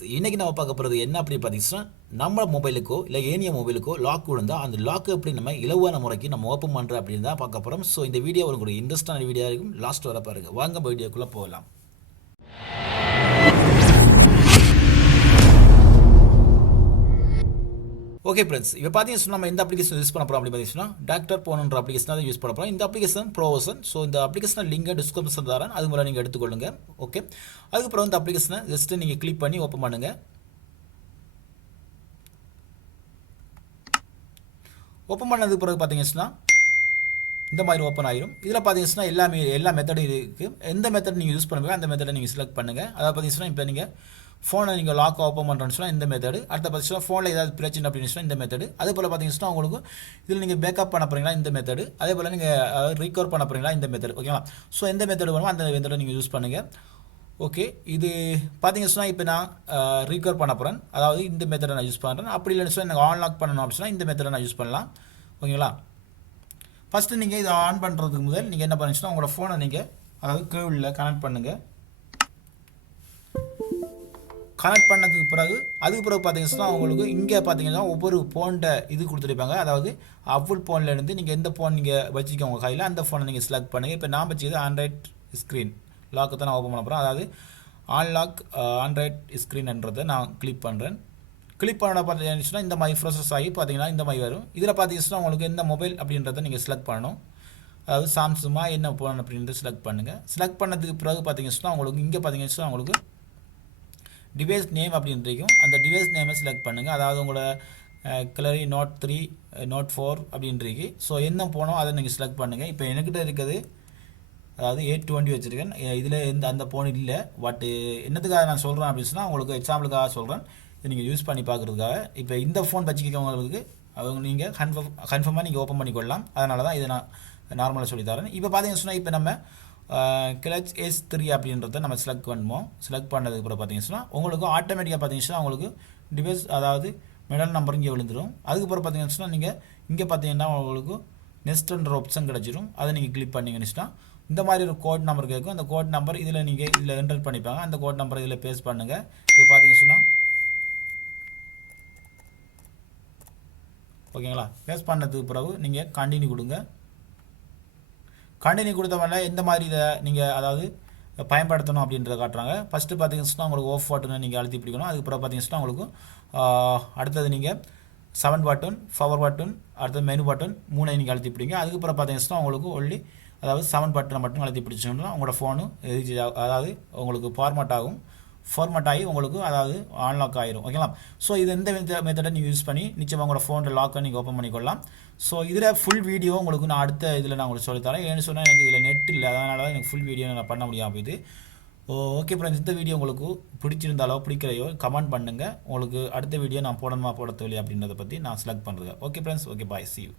இன்னைக்கு நம்ம பார்க்க போகிறது என்ன அப்படி பார்த்தீங்கன்னா நம்ம மொபைலுக்கோ இல்லை ஏனிய மொபைலுக்கோ லாக் விழுந்தா அந்த லாக் எப்படி நம்ம இலவான முறைக்கு நம்ம ஓப்பன் பண்ணுற அப்படின்னு தான் பார்க்க போகிறோம். ஸோ இந்த வீடியோ உங்களுக்கு இன்ட்ரெஸ்டான வீடியோ இருக்கும், லாஸ்ட் வர பாருங்க. வாங்க வீடியோக்குள்ளே போகலாம். ஓகே ஃப்ரெண்ட்ஸ், இப்போ பார்த்தீங்கன்னா நம்ம இந்த அப்ளிகேஷன் யூஸ் பண்ண போகிறோம் அப்படி பார்த்தீங்கன்னா டாக்டர் போன்ற அப்ளிகேஷன் தான் யூஸ் பண்ண போகிறோம். இந்த அப்ளிகேஷன் ப்ரோவர்ஷன். ஸோ இந்த அப்ளிகேஷன் லிங்கை டிஸ்கிரிப்ஷன் தரேன், அது மூலம் நீங்கள் எடுத்துக்கொள்ளுங்க. ஓகே, அதுக்கப்புறம் இந்த அப்ளிகேஷனை ஜஸ்ட்டு நீங்கள் கிளிக் பண்ணி ஓப்பன் பண்ணுங்கள். ஓப்பன் பண்ணதுக்கு பிறகு பார்த்தீங்கன்னா இந்த மாதிரி ஓப்பன் ஆயிரும். இதில் பார்த்தீங்கன்னா எல்லா மெத்தடும் இருக்குது. எந்த மெத்தட் நீங்கள் யூஸ் பண்ணுவீங்க அந்த மெத்தடை நீங்கள் செலக்ட் பண்ணுங்கள். அதாவது பார்த்தீங்கன்னா இப்போ நீங்கள் ஃபோனை நீங்கள் லாக் ஓப்பன் பண்ணுறேன்னு சொன்னால் இந்த மெத்தடு, அடுத்த பார்த்தீங்கன்னா ஃபோனில் ஏதாவது பிரச்சனை அப்படின்னு சொன்னால் இந்த மெத்தடு, அதே போல் பார்த்தீங்கன்னா உங்களுக்கு இதில் நீங்கள் பேக்கப் பண்ண போகிறீங்களா இந்த மெத்தடு, அதே போல் நீங்கள் ரீகவர் பண்ண போகிறீங்களா இந்த மெத்தடு. ஓகேங்களா? ஸோ எந்த மெத்தடு வேணுமோ அந்த மெத்தடை நீங்கள் யூஸ் பண்ணுங்கள். ஓகே, இது பார்த்தீங்கன்னா இப்போ நான் ரீகவர் பண்ண போகிறேன், அதாவது இந்த மெத்தடை நான் யூஸ் பண்ணுறேன். அப்படி இல்லைன்னு சொன்னால் எனக்கு ஆன்லாக் பண்ணணும் அப்படின்னா இந்த மெத்தடை நான் யூஸ் பண்ணலாம். ஓகேங்களா? ஃபஸ்ட்டு நீங்கள் இதை ஆன் பண்ணுறதுக்கு முதல் நீங்கள் என்ன பண்ணுச்சுன்னா உங்களோட ஃபோனை நீங்கள் அதாவது கேபிளில் கனெக்ட் பண்ணுங்கள். கனெக்ட் பண்ணதுக்கு பிறகு அதுக்கு பிறகு பார்த்தீங்கன்னா உங்களுக்கு இங்கே பார்த்தீங்கன்னா ஒவ்வொரு ஃபோன்ட இது கொடுத்துருப்பாங்க. அதாவது அவ்வளோ ஃபோன்லேருந்து நீங்கள் எந்த ஃபோன் நீங்கள் வச்சுக்க உங்கள் கையில் அந்த ஃபோனை நீங்கள் செலக்ட் பண்ணுங்கள். இப்போ நான் வச்சுக்கிறது ஆண்ட்ராய்ட் ஸ்க்ரீன் லாக்கை தான் நான் ஓப்பன் பண்ண போகிறேன். அதாவது ஆன்லாக் ஆண்ட்ராய்ட் ஸ்க்ரீன்ன்றதை நான் கிளிக் பண்ணுறேன். கிளிக் பண்ண பார்த்தீங்கன்னா இந்த மாதிரி ப்ரோசஸ் ஆகி பார்த்தீங்கன்னா இந்த மாதிரி வரும். இதில் பார்த்தீங்கன்னா உங்களுக்கு எந்த மொபைல் அப்படின்றத நீங்கள் செலக்ட் பண்ணணும். அதாவது சாம்சமா என்ன ஃபோன் அப்படின்றத செலக்ட் பண்ணுங்கள். செலக்ட் பண்ணதுக்கு பிறகு பார்த்தீங்கன்னா உங்களுக்கு இங்கே பார்த்தீங்கன்னா உங்களுக்கு டிவைஸ் நேம் அப்படின்றிருக்கும். அந்த டிவைஸ் நேமை செலக்ட் பண்ணுங்கள். அதாவது உங்களோட கிளரி நோட் 3 நோட் 4 அப்படின்றிருக்கு. ஸோ என்ன போனோம் அதை நீங்கள் செலக்ட் பண்ணுங்கள். இப்போ என்கிட்ட இருக்குது அதாவது 820 வச்சுருக்கேன். இதில் அந்த ஃபோன் இல்லை. பட் என்னத்துக்காக நான் சொல்கிறேன் அப்படின்னு சொன்னால் உங்களுக்கு எக்ஸாம்பிளுக்காக சொல்கிறேன், இதை நீங்கள் யூஸ் பண்ணி பார்க்குறதுக்காக. இப்போ இந்த ஃபோன் வச்சுக்கிறவங்களுக்கு அவங்க நீங்கள் கன்ஃபார்மாக நீங்கள் ஓப்பன் பண்ணிக்கொள்ளலாம். அதனால தான் இதை நான் நார்மலாக சொல்லித்தரேன். இப்போ பார்த்தீங்கன்னு சொன்னால் இப்போ நம்ம கிளச் S3 அப்படின்றத நம்ம செலக்ட் பண்ணுவோம். செலக்ட் பண்ணதுக்கு அப்புறம் பார்த்தீங்கன்னா உங்களுக்கு ஆட்டோமேட்டிக்காக பார்த்தீங்கன்னா உங்களுக்கு டிவைஸ் அதாவது மெடல் நம்பர் இங்கே விழுந்துடும். அதுக்கப்புறம் பார்த்தீங்கன்னா நீங்கள் இங்கே பார்த்தீங்கன்னா உங்களுக்கு நெக்ஸ்ட்ன்ற ஆப்ஷன் கிடச்சிடும். அதை நீங்கள் கிளிக் பண்ணிங்கன்னா இந்த மாதிரி ஒரு கோட் நம்பர் கேட்கும். அந்த கோட் நம்பர் இதில் என்டர் பண்ணிப்பாங்க. அந்த கோட் நம்பர் இதில் பேஸ்ட் பண்ணுங்கள். இப்போ பார்த்தீங்கன்னா ஓகேங்களா, பேஸ்ட் பண்ணதுக்கு பிறகு நீங்கள் கண்டினியூ கொடுங்க. கண்டினியூ கொடுத்தவங்கள எந்த மாதிரி இதை நீங்கள் அதாவது பயன்படுத்தணும் அப்படின்றத காட்டுறாங்க. ஃபஸ்ட்டு பார்த்தீங்கன்னா உங்களுக்கு ஆஃப் பட்டன் நீங்கள் அழுத்தி பிடிக்கணும். அதுக்கப்புறம் பார்த்தீங்கன்னா உங்களுக்கு அடுத்தது நீங்கள் 7 பட்டன், பவர் பட்டன், அடுத்தது மெனு பட்டன் 3 நீங்கள் அழுத்தி பிடிங்க. அதுக்கப்புறம் பார்த்தீங்கன்னா உங்களுக்கு ஒன்லி அதாவது 7 பட்டனை மட்டும் அழுத்தி பிடிச்சோம்னா உங்களோட ஃபோனு அதாவது உங்களுக்கு ஃபார்மேட் ஆகி உங்களுக்கு அதாவது ஆன்லாக் ஆகிரும். ஓகேங்களா? ஸோ இது எந்த மெத்தடை நீங்கள் யூஸ் பண்ணி நிச்சயமாக உங்களோட ஃபோனில் லாக்கை நீங்கள் ஓப்பன் பண்ணிக்கொள்ளலாம். ஸோ இதில் ஃபுல் வீடியோ உங்களுக்கு நான் அடுத்த இதில் நான் உங்களுக்கு சொல்லித்தரேன். ஏன்னு சொன்னால் எனக்கு இதில் நெட் இல்லை, அதனால தான் எனக்கு ஃபுல் வீடியோ நான் பண்ண முடியாமல் போகுது. ஓகே ஃப்ரெண்ட்ஸ், இந்த வீடியோ உங்களுக்கு பிடிச்சிருந்தாலோ பிடிக்கலையோ கமெண்ட் பண்ணுங்கள். உங்களுக்கு அடுத்த வீடியோ நான் போடணுமா போட தேவையா அப்படின்றத பற்றி நான் செலக்ட் பண்ணுறேன். Okay friends, okay bye, see you.